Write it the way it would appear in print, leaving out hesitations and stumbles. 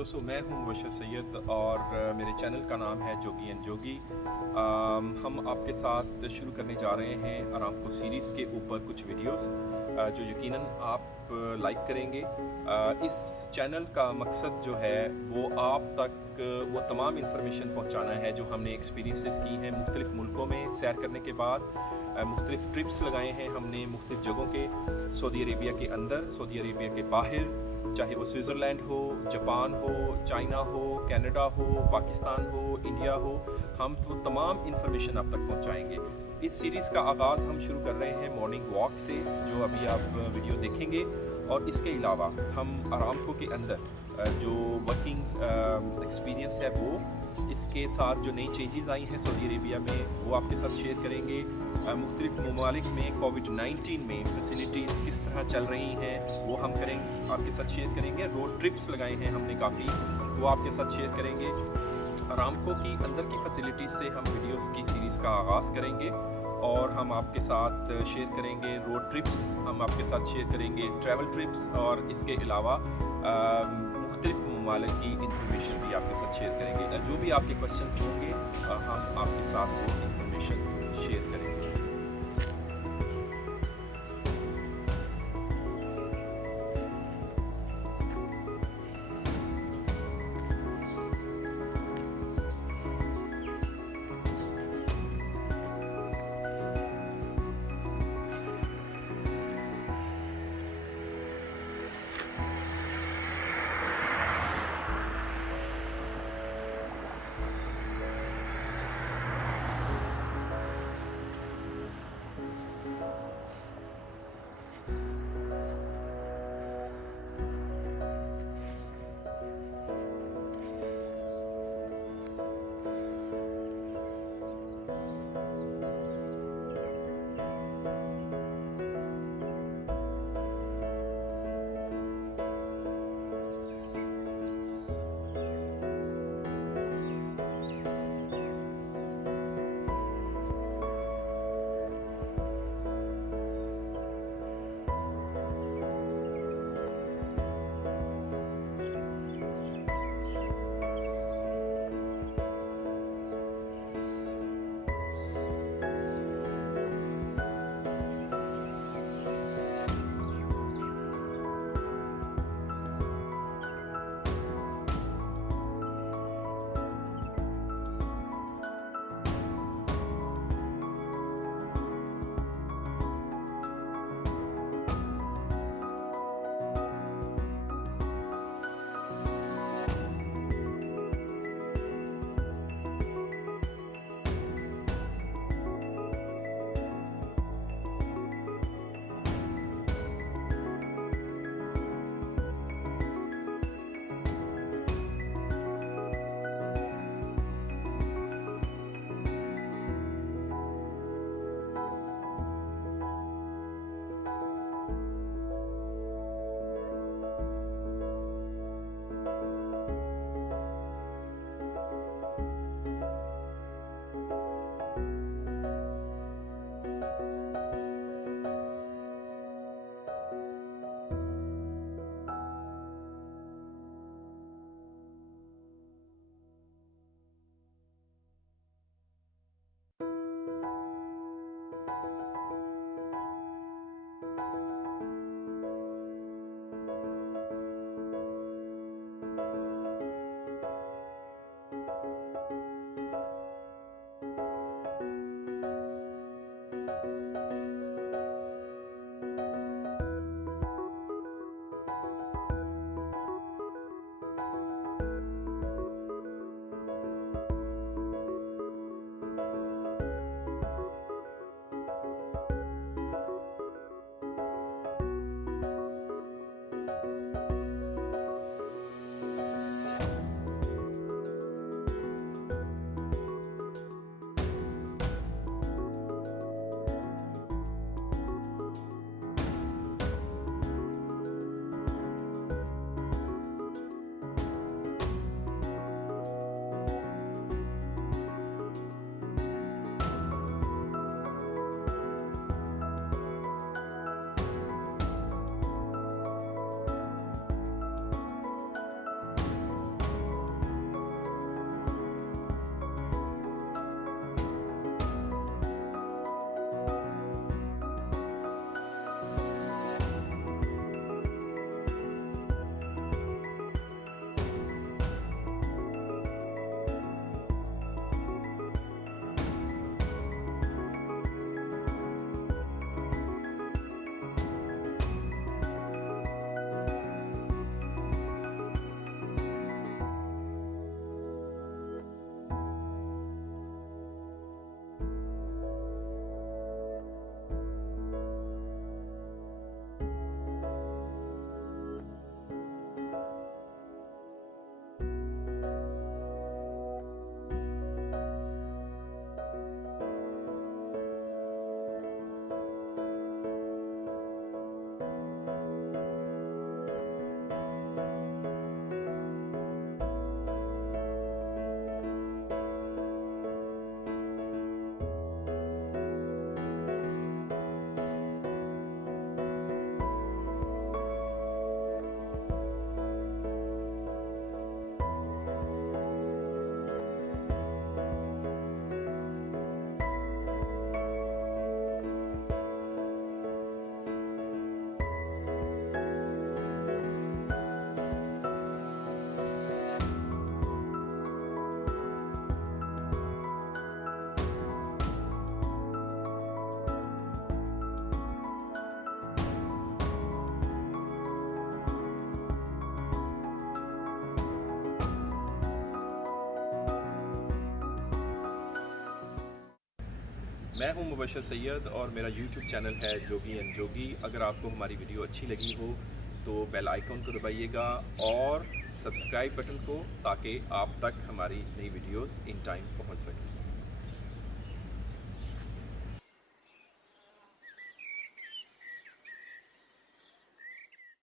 दोस्तों मैं हूं मुबशर सैयद और मेरे चैनल का नाम है जोगी एंड जोगी। हम आपके साथ शुरू करने जा रहे हैं अरामको सीरीज़ के ऊपर कुछ वीडियोस जो यकीनन आप लाइक करेंगे। इस चैनल का मकसद जो है वो आप तक वो तमाम इन्फॉर्मेशन पहुंचाना है जो हमने एक्सपीरियंसेस की हैं मुख्तलिफ़ मुल्कों में सैर करने के बाद। मुख्तलिफ़ ट्रिप्स लगाए हैं हमने मुख्तलिफ़ जगहों के, सऊदी अरेबिया के अंदर, सऊदी अरेबिया के बाहर, चाहे वो स्विट्ज़रलैंड हो, जापान हो, चाइना हो, कनाडा हो, पाकिस्तान हो, इंडिया हो। हम वो तमाम इन्फॉर्मेशन आप तक पहुंचाएंगे। इस सीरीज़ का आगाज़ हम शुरू कर रहे हैं मॉर्निंग वॉक से, जो अभी आप वीडियो देखेंगे। और इसके अलावा हम अरामको के अंदर जो वर्किंग एक्सपीरियंस है वो, इसके साथ जो नई चेंजेस आई हैं सऊदी अरेबिया में वो आपके साथ शेयर करेंगे। मुख्तलिफ़ ममालिक में कोविड-19 में फैसिलिटीज़ किस तरह चल रही हैं वो हम करेंगे, आपके साथ शेयर करेंगे। रोड ट्रिप्स लगाए हैं हमने काफ़ी, वो आपके साथ शेयर करेंगे। अरामको की अंदर की फैसिलिटीज़ से हम वीडियोस की सीरीज़ का आगाज़ करेंगे और हम आपके साथ शेयर करेंगे रोड ट्रिप्स, हम आपके साथ शेयर करेंगे ट्रैवल ट्रिप्स और इसके अलावा मुख्तलिफ़ ममालिक की इंफॉर्मेशन भी आपके साथ शेयर करेंगे। जो भी आपके क्वेश्चन होंगे हम आपके साथ वो इंफॉर्मेशन शेयर करेंगे। मैं हूं मुबशर सैयद और मेरा यूट्यूब चैनल है जोगी एंड जोगी। अगर आपको हमारी वीडियो अच्छी लगी हो तो बेल आइकॉन को दबाइएगा और सब्सक्राइब बटन को, ताकि आप तक हमारी नई वीडियोस इन टाइम पहुंच सकें।